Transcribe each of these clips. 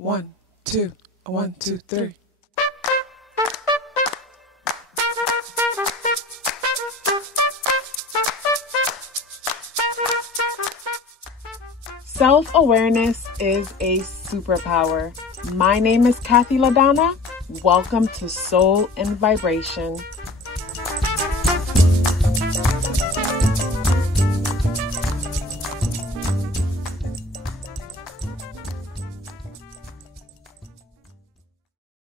1, 2, 1, 2, 3. Self-awareness is a superpower. My name is KathyLaDonna. Welcome to Soul and Vibration.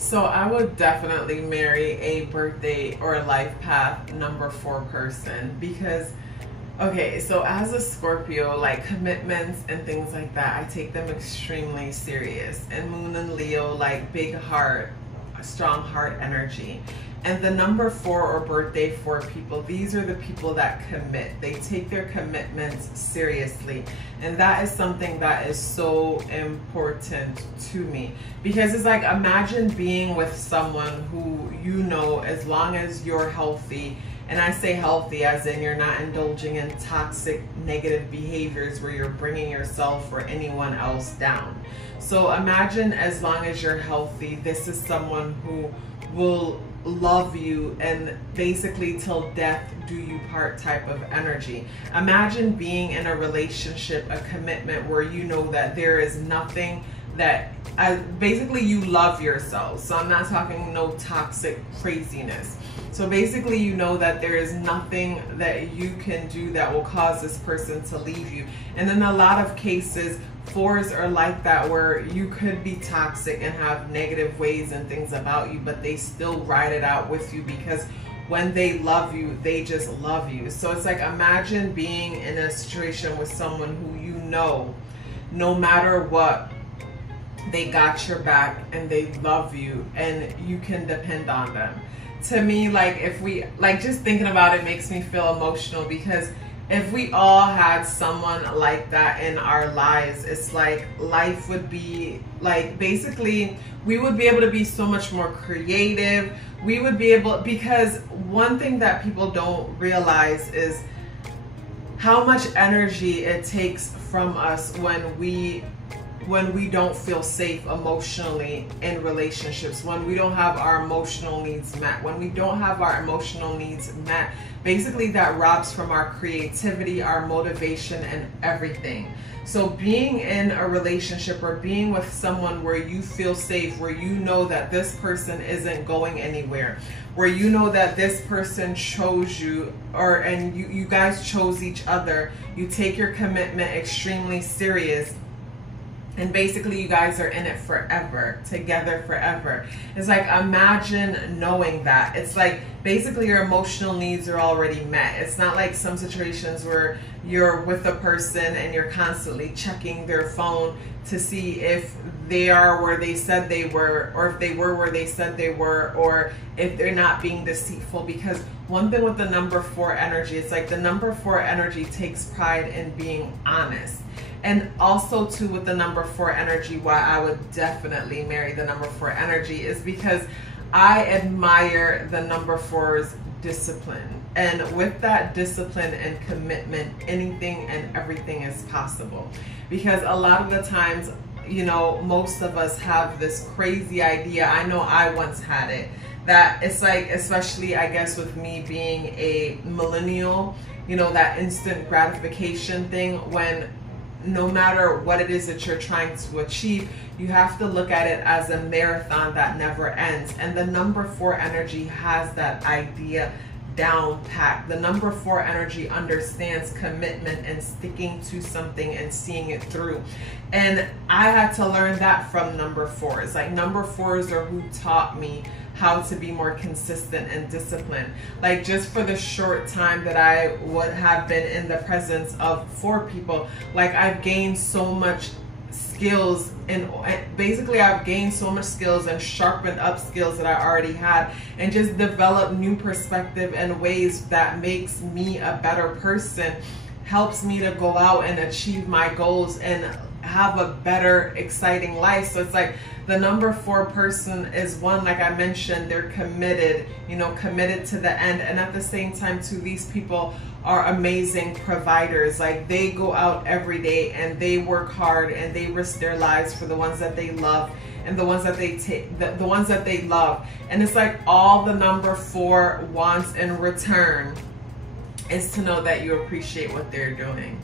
So I would definitely marry a birthday or life path number 4 person because, okay, so as a Scorpio, like commitments and things like that, I take them extremely serious. And Moon and Leo, like big heart, strong heart energy. And the number 4 or birthday 4 people, these are the people that commit. They take their commitments seriously. And that is something that is so important to me. Because it's like, imagine being with someone who you know, as long as you're healthy, and I say healthy as in you're not indulging in toxic negative behaviors where you're bringing yourself or anyone else down. So imagine as long as you're healthy, this is someone who will love you and basically till death do you part type of energy. Imagine being in a relationship, a commitment where you know that there is nothing that basically you love yourself. So I'm not talking no toxic craziness. So basically you know that there is nothing that you can do that will cause this person to leave you. And in a lot of cases, 4s are like that, where you could be toxic and have negative ways and things about you, but they still ride it out with you because when they love you, they just love you. So it's like, imagine being in a situation with someone who you know, no matter what, they got your back and they love you and you can depend on them. To me, like, if we, like, just thinking about it makes me feel emotional, because if we all had someone like that in our lives, it's like life would be like, basically we would be able to be so much more creative. We would be able, because one thing that people don't realize is how much energy it takes from us when we don't feel safe emotionally in relationships, when we don't have our emotional needs met. When we don't have our emotional needs met, basically that robs from our creativity, our motivation, and everything. So being in a relationship or being with someone where you feel safe, where you know that this person isn't going anywhere, where you know that this person chose you, and you guys chose each other, you take your commitment extremely serious, and basically you guys are in it forever, together forever. It's like, imagine knowing that. It's like, basically your emotional needs are already met. It's not like some situations where you're with a person and you're constantly checking their phone to see if they are where they said they were, or if they were where they said they were, or if they're not being deceitful. Because one thing with the number 4 energy, it's like the number 4 energy takes pride in being honest. And also too, with the number 4 energy, why I would definitely marry the number 4 energy is because I admire the number 4's discipline. And with that discipline and commitment, anything and everything is possible. Because a lot of the times, you know, most of us have this crazy idea. I know I once had it, that it's like, especially I guess with me being a millennial, you know, that instant gratification thing, when no matter what it is that you're trying to achieve, you have to look at it as a marathon that never ends. And the number 4 energy has that idea down pat. The number 4 energy understands commitment and sticking to something and seeing it through. And I had to learn that from number 4s. Like, number 4s are who taught me how to be more consistent and disciplined. Like, just for the short time that I would have been in the presence of 4 people, like, I've gained so much skills, and basically I've gained so much skills and sharpened up skills that I already had, and just developed new perspective and ways that makes me a better person, helps me to go out and achieve my goals, and have a better, exciting life. So it's like the number 4 person is one, like I mentioned, they're committed, you know, committed to the end. And at the same time too, these people are amazing providers. Like they go out every day and they work hard and they risk their lives for the ones that they love and the ones that they take, the ones that they love. And it's like all the number 4 wants in return is to know that you appreciate what they're doing.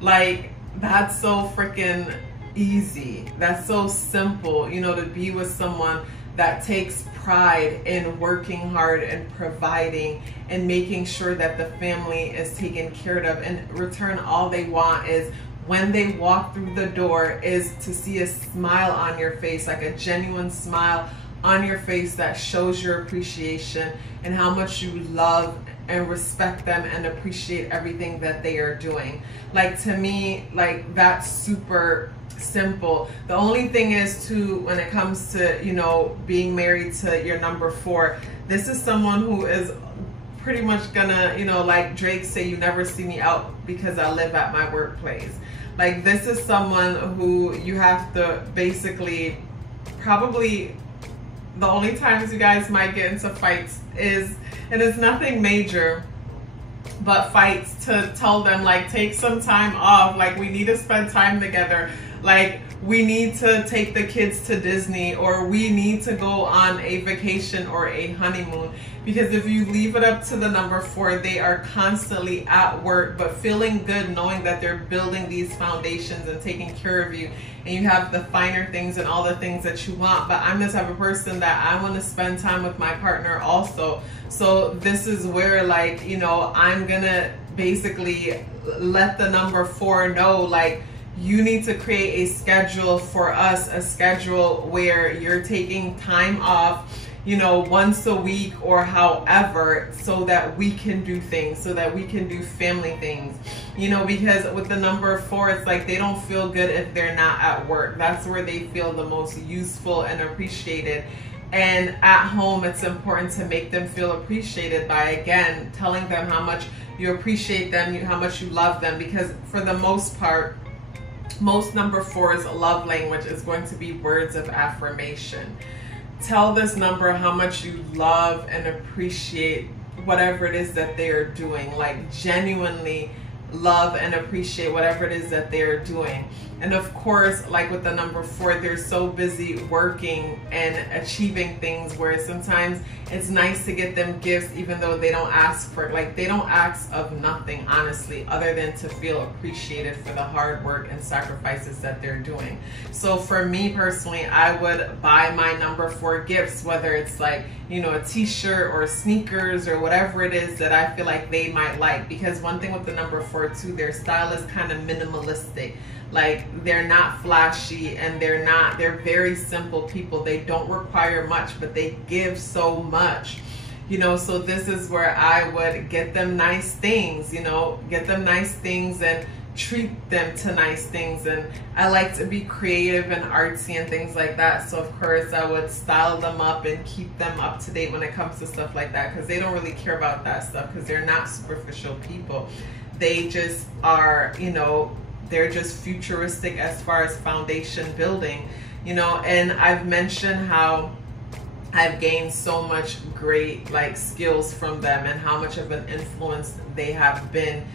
Like that's so freaking easy. That's so simple, you know, to be with someone that takes pride in working hard and providing and making sure that the family is taken care of. In return, all they want is when they walk through the door is to see a smile on your face, like a genuine smile on your face that shows your appreciation and how much you love and respect them and appreciate everything that they are doing. Like to me, like that's super simple. The only thing is too, when it comes to, you know, being married to your number 4, this is someone who is pretty much gonna, you know, like Drake say, you never see me out because I live at my workplace. Like this is someone who you have to basically, probably the only times you guys might get into fights is, and it's nothing major, but fights to tell them like, take some time off, like we need to spend time together, like we need to take the kids to Disney, or we need to go on a vacation or a honeymoon. Because if you leave it up to the number 4, they are constantly at work, but feeling good knowing that they're building these foundations and taking care of you, and you have the finer things and all the things that you want. But I'm the type of person that I want to spend time with my partner also. So this is where, like, you know, I'm gonna basically let the number 4 know, like, you need to create a schedule for us, a schedule where you're taking time off, you know, once a week or however, so that we can do things, so that we can do family things, you know, because with the number 4, it's like they don't feel good if they're not at work. That's where they feel the most useful and appreciated. And at home, it's important to make them feel appreciated by, again, telling them how much you appreciate them, how much you love them, because for the most part, most number 4's love language is going to be words of affirmation. Tell this number how much you love and appreciate whatever it is that they are doing. Like genuinely love and appreciate whatever it is that they're doing. And of course, like with the number 4, they're so busy working and achieving things where sometimes it's nice to get them gifts even though they don't ask for it. Like they don't ask of nothing, honestly, other than to feel appreciated for the hard work and sacrifices that they're doing. So for me personally, I would buy my number 4 gifts, whether it's like, you know, a t-shirt or sneakers or whatever it is that I feel like they might like. Because one thing with the number 4 too, their style is kind of minimalistic. Like they're not flashy and they're very simple people. They don't require much, but they give so much, you know. So this is where I would get them nice things, you know, get them nice things and treat them to nice things. And I like to be creative and artsy and things like that. So of course I would style them up and keep them up to date when it comes to stuff like that, because they don't really care about that stuff, because they're not superficial people. They just are, you know, they're just futuristic as far as foundation building, you know. And I've mentioned how I've gained so much great like skills from them and how much of an influence they have been,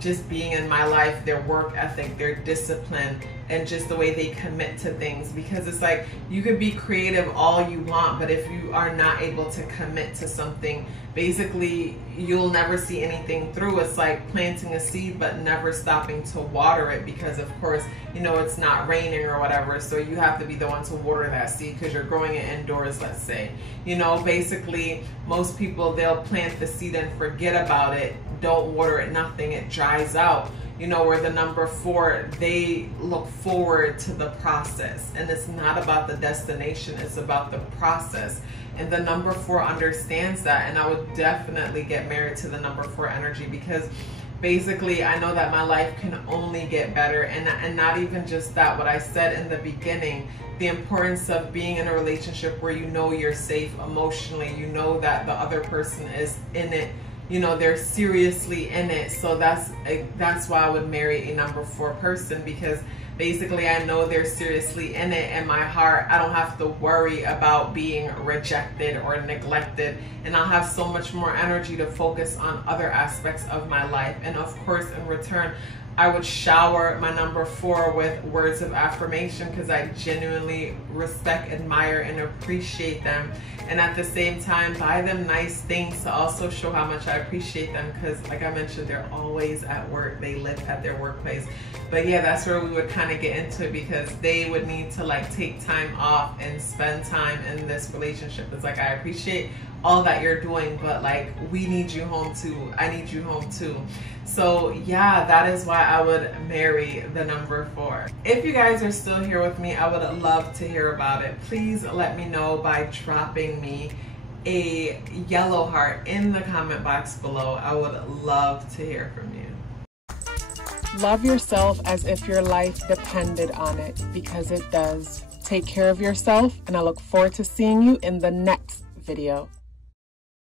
just being in my life, their work ethic, their discipline, and just the way they commit to things. Because it's like, you could be creative all you want, but if you are not able to commit to something, basically you'll never see anything through. It's like planting a seed but never stopping to water it, because of course, you know, it's not raining or whatever, so you have to be the one to water that seed because you're growing it indoors, let's say. You know, basically most people, they'll plant the seed and forget about it, don't water it, nothing, it dries out. You know, where the number 4, they look forward to the process, and it's not about the destination, it's about the process. And the number 4 understands that, and I would definitely get married to the number 4 energy, because basically I know that my life can only get better. And not even just that, what I said in the beginning, the importance of being in a relationship where you know you're safe emotionally, you know that the other person is in it, you know, they're seriously in it. So that's why I would marry a number 4 person, because basically I know they're seriously in it. In my heart, I don't have to worry about being rejected or neglected, and I'll have so much more energy to focus on other aspects of my life. And of course, in return, I would shower my number 4 with words of affirmation, because I genuinely respect, admire, and appreciate them. And at the same time, buy them nice things to also show how much I appreciate them, because like I mentioned, they're always at work. They live at their workplace. But yeah, that's where we would kind of get into it, because they would need to like take time off and spend time in this relationship. It's like, I appreciate all that you're doing, but like, we need you home too. I need you home too. So yeah, that is why I would marry the number 4. If you guys are still here with me, I would love to hear about it. Please let me know by dropping me a yellow heart in the comment box below. I would love to hear from you. Love yourself as if your life depended on it, because it does. Take care of yourself, and I look forward to seeing you in the next video.